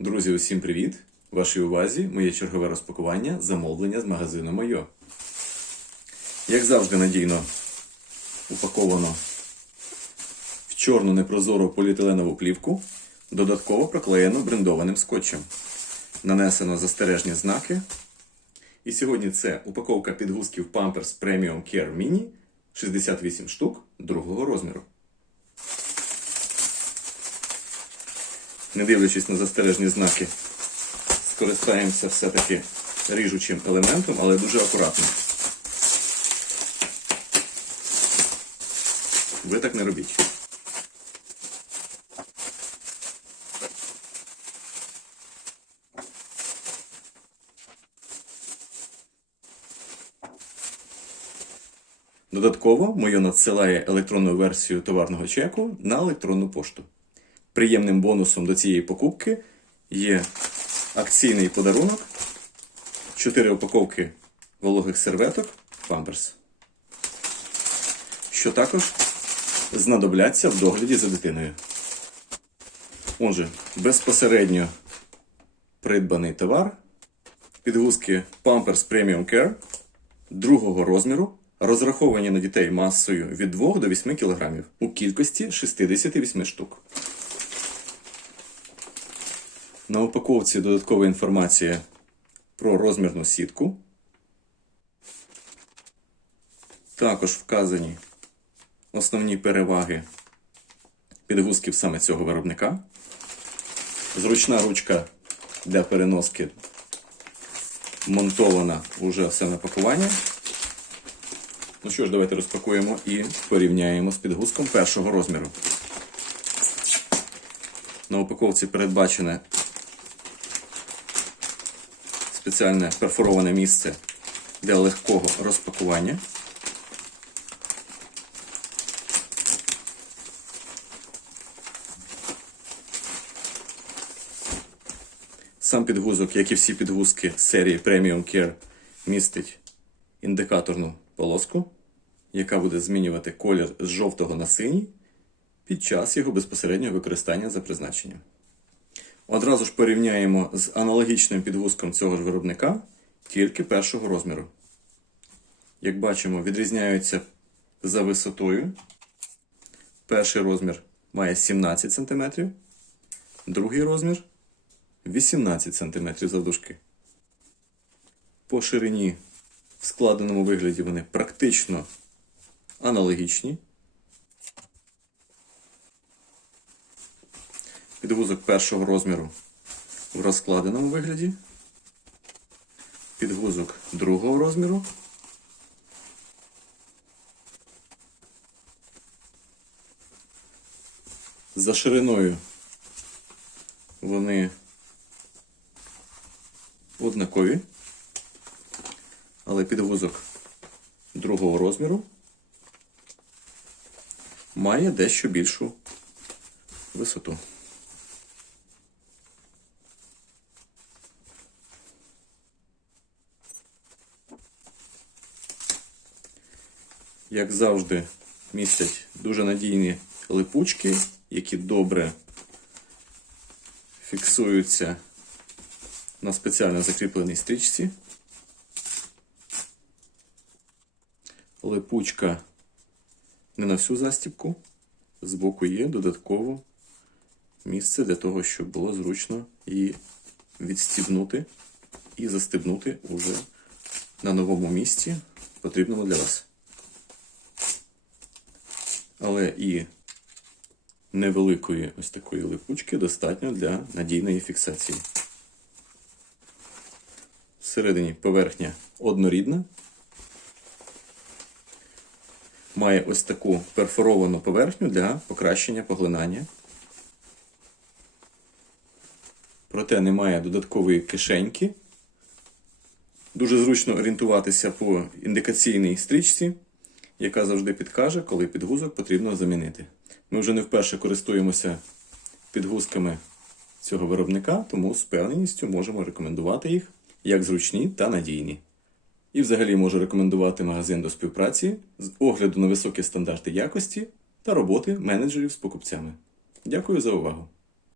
Друзі, усім привіт! Вашій увазі моє чергове розпакування замовлення з магазину Мойо. Як завжди, надійно упаковано в чорну непрозору поліетиленову плівку, додатково проклеєно брендованим скотчем. Нанесено застережні знаки. І сьогодні це упаковка підгузків Pampers Premium Care Mini 68 штук другого розміру. Не дивлячись на застережні знаки, скористаємося все-таки ріжучим елементом, але дуже акуратно. Ви так не робіть. Додатково Мойо надсилає електронну версію товарного чеку на електронну пошту. Приємним бонусом до цієї покупки є акційний подарунок, 4 упаковки вологих серветок Pampers, що також знадобляться в догляді за дитиною. Отже, безпосередньо придбаний товар, підгузки Pampers Premium Care другого розміру, розраховані на дітей масою від 2 до 8 кг у кількості 68 штук. На упаковці додаткова інформація про розмірну сітку. Також вказані основні переваги підгузків саме цього виробника. Зручна ручка для переноски монтована уже все на пакування. Ну що ж, давайте розпакуємо і порівняємо з підгузком першого розміру. На упаковці передбачене спеціальне перфороване місце для легкого розпакування. Сам підгузок, як і всі підгузки серії Premium Care, містить індикаторну полоску, яка буде змінювати колір з жовтого на синій під час його безпосереднього використання за призначенням. Одразу ж порівняємо з аналогічним підгузком цього ж виробника, тільки першого розміру. Як бачимо, відрізняються за висотою. Перший розмір має 17 см, другий розмір 18 см завдовжки. По ширині в складеному вигляді вони практично аналогічні. Підгузок першого розміру в розкладеному вигляді. Підгузок другого розміру. За шириною вони однакові, але підгузок другого розміру має дещо більшу висоту. Як завжди, містять дуже надійні липучки, які добре фіксуються на спеціально закріпленій стрічці. Липучка не на всю застібку. Збоку є додатково місце для того, щоб було зручно її відстібнути і застебнути уже на новому місці, потрібному для вас але і невеликої ось такої липучки достатньо для надійної фіксації. Всередині поверхня однорідна. Має ось таку перфоровану поверхню для покращення поглинання. Проте немає додаткової кишеньки. Дуже зручно орієнтуватися по індикаційній стрічці яка завжди підкаже, коли підгузок потрібно замінити. Ми вже не вперше користуємося підгузками цього виробника, тому з певненістю можемо рекомендувати їх як зручні та надійні. І взагалі можу рекомендувати магазин до співпраці з огляду на високі стандарти якості та роботи менеджерів з покупцями. Дякую за увагу!